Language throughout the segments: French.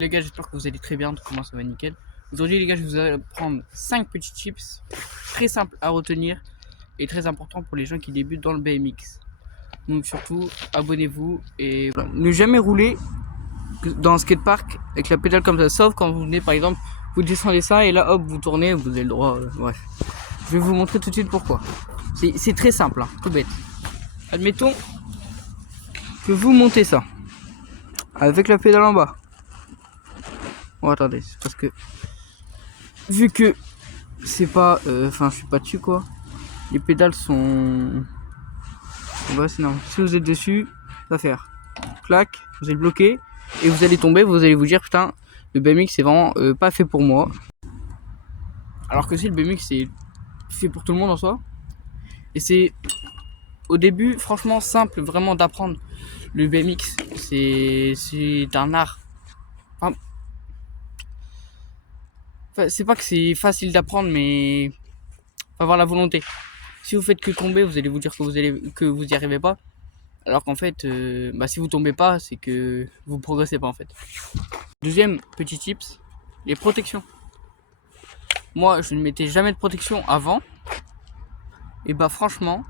Les gars, j'espère que vous allez très bien, tout comment ça va nickel. Aujourd'hui les gars, je vais vous prendre 5 petits tips très simples à retenir et très importants pour les gens qui débutent dans le BMX. Donc surtout, abonnez-vous et voilà. Ne jamais rouler dans un skatepark avec la pédale comme ça, sauf quand vous venez par exemple, vous descendez ça et là hop, vous tournez, vous avez le droit, bref. Je vais vous montrer tout de suite pourquoi. C'est très simple, hein, tout bête. Admettons que vous montez ça avec la pédale en bas. Oh attendez, c'est parce que vu que c'est pas enfin je suis pas dessus quoi, les pédales sont ouais, c'est normal. Si vous êtes dessus, ça va faire clac, vous êtes bloqué et vous allez tomber, vous allez vous dire putain, le BMX c'est vraiment pas fait pour moi, alors que si le BMX c'est fait pour tout le monde en soi. Et c'est au début franchement simple vraiment d'apprendre le BMX. C'est un art. Enfin, c'est pas que c'est facile d'apprendre, mais faut avoir la volonté. Si vous faites que tomber, vous allez vous dire que vous y arrivez pas, alors qu'en fait, si vous tombez pas, c'est que vous progressez pas en fait. Deuxième petit tips, les protections. Moi, je ne mettais jamais de protection avant, et franchement,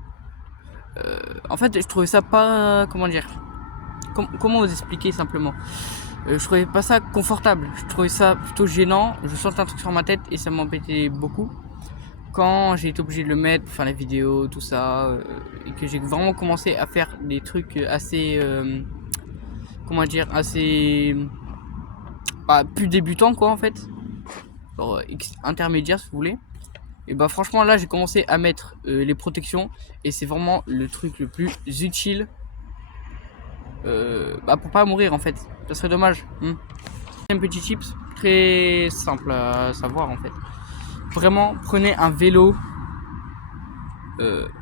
en fait, je trouvais ça pas, comment dire, comment vous expliquer simplement. Je trouvais pas ça confortable, je trouvais ça plutôt gênant. Je sentais un truc sur ma tête et ça m'embêtait beaucoup. Quand j'ai été obligé de le mettre pour faire la vidéo, tout ça, et que j'ai vraiment commencé à faire des trucs assez, comment dire, assez, plus débutants quoi en fait, genre intermédiaire si vous voulez. Et franchement là j'ai commencé à mettre les protections et c'est vraiment le truc le plus utile pour pas mourir en fait. Ça serait dommage. Un petit tips très simple à savoir en fait. Vraiment prenez un vélo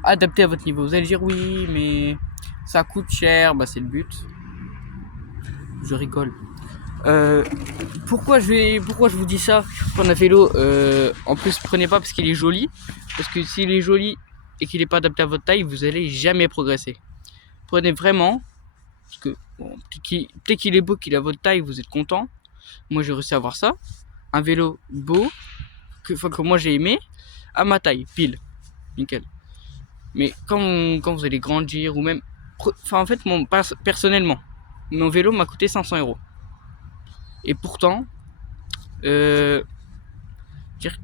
adapté à votre niveau. Vous allez dire oui mais ça coûte cher, c'est le but. Je rigole. Pourquoi je vous dis ça? Prendre un vélo, en plus prenez pas parce qu'il est joli, parce que s'il est joli et qu'il n'est pas adapté à votre taille, vous allez jamais progresser. Prenez vraiment, parce que bon, peut-être qu'il est beau, qu'il a votre taille, vous êtes content. Moi j'ai réussi à avoir ça, un vélo beau que moi j'ai aimé, à ma taille, pile, nickel. Mais quand vous allez grandir ou même, en fait personnellement, mon vélo m'a coûté 500 €. Et pourtant,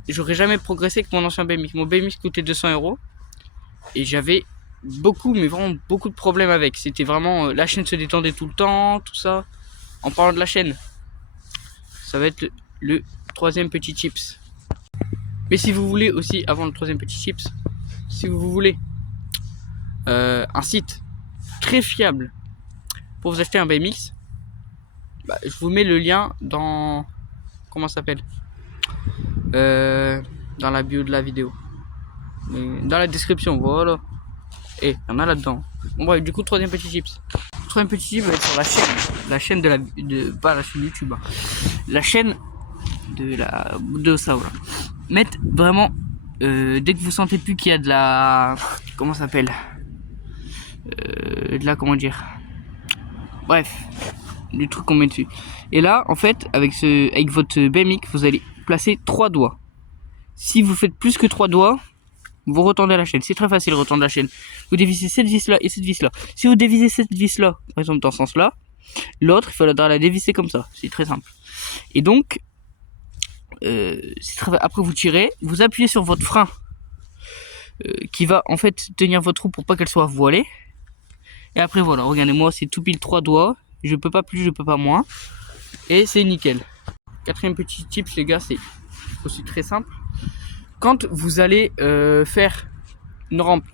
j'aurais jamais progressé avec mon ancien BMX. Mon BMX coûtait 200 € et j'avais mais vraiment beaucoup de problèmes avec. C'était vraiment, la chaîne se détendait tout le temps, tout ça. En parlant de la chaîne, ça va être le troisième petit tips. Mais si vous voulez aussi, avant le troisième petit tips, si vous voulez un site très fiable pour vous acheter un BMX, je vous mets le lien dans, comment ça s'appelle, dans la bio de la vidéo, dans la description, voilà. Et il y en a là-dedans. Bon bref, du coup troisième petit tips. Troisième petit tip va être sur la chaîne pas la chaîne YouTube, la chaîne de ça, voilà. Mettre vraiment dès que vous sentez plus qu'il y a de la, comment ça s'appelle, de la, comment dire, bref, du truc qu'on met dessus. Et là en fait avec votre BMX vous allez placer 3 doigts. Si vous faites plus que 3 doigts, vous retendez la chaîne. C'est très facile de retendre la chaîne. Vous dévissez cette vis là et cette vis là. Si vous dévissez cette vis là, par exemple dans ce sens là, l'autre il faudra la dévisser comme ça. C'est très simple. Et donc après vous tirez, vous appuyez sur votre frein qui va en fait tenir votre roue pour pas qu'elle soit voilée. Et après voilà, regardez-moi, c'est tout pile 3 doigts. Je peux pas plus, je peux pas moins. Et c'est nickel. Quatrième petit tips les gars, c'est aussi très simple. Quand vous allez faire une rampe,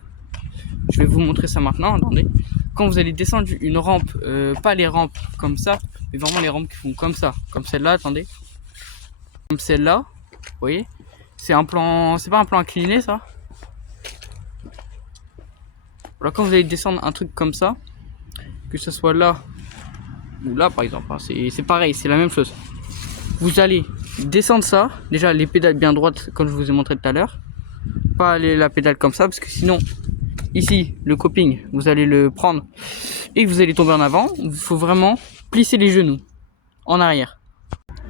je vais vous montrer ça maintenant, attendez. Quand vous allez descendre une rampe, pas les rampes comme ça, mais vraiment les rampes qui font comme ça, comme celle-là, attendez. Comme celle-là, vous voyez, c'est un plan, c'est pas un plan incliné ça. Voilà, quand vous allez descendre un truc comme ça, que ce soit là ou là par exemple, c'est pareil, c'est la même chose. Vous allez descendre ça, déjà les pédales bien droites comme je vous ai montré tout à l'heure, pas aller la pédale comme ça parce que sinon ici le coping vous allez le prendre et vous allez tomber en avant. Il faut vraiment plisser les genoux en arrière.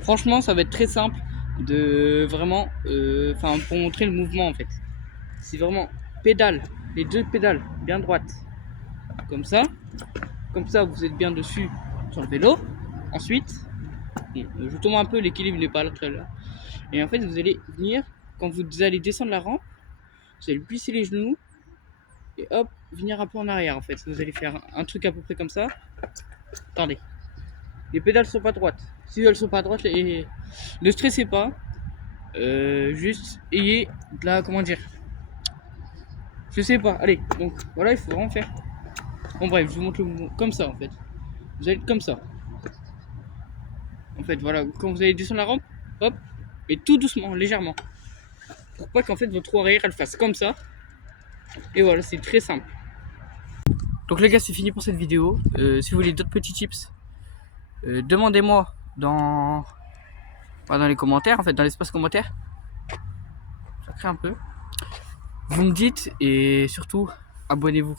Franchement, ça va être très simple de vraiment, pour montrer le mouvement en fait. C'est vraiment pédale, les deux pédales bien droites, comme ça vous êtes bien dessus sur le vélo. Ensuite, je tombe un peu, l'équilibre n'est pas là très là. Et en fait, vous allez venir, quand vous allez descendre la rampe, vous allez plisser les genoux et hop, venir un peu en arrière en fait. Vous allez faire un truc à peu près comme ça. Attendez, les pédales sont pas droites. Si elles sont pas droites, ne stressez pas. Juste ayez de la, comment dire, je sais pas. Allez, donc voilà, il faut vraiment faire. Bon bref, je vous montre le mouvement comme ça en fait. Vous allez être comme ça. En fait, voilà, quand vous allez descendre la rampe, hop, et tout doucement, légèrement. Pour pas qu'en fait votre roue arrière elle fasse comme ça. Et voilà, c'est très simple. Donc les gars, c'est fini pour cette vidéo. Si vous voulez d'autres petits tips, demandez-moi dans les commentaires, en fait, dans l'espace commentaire. Ça crée un peu. Vous me dites et surtout, abonnez-vous.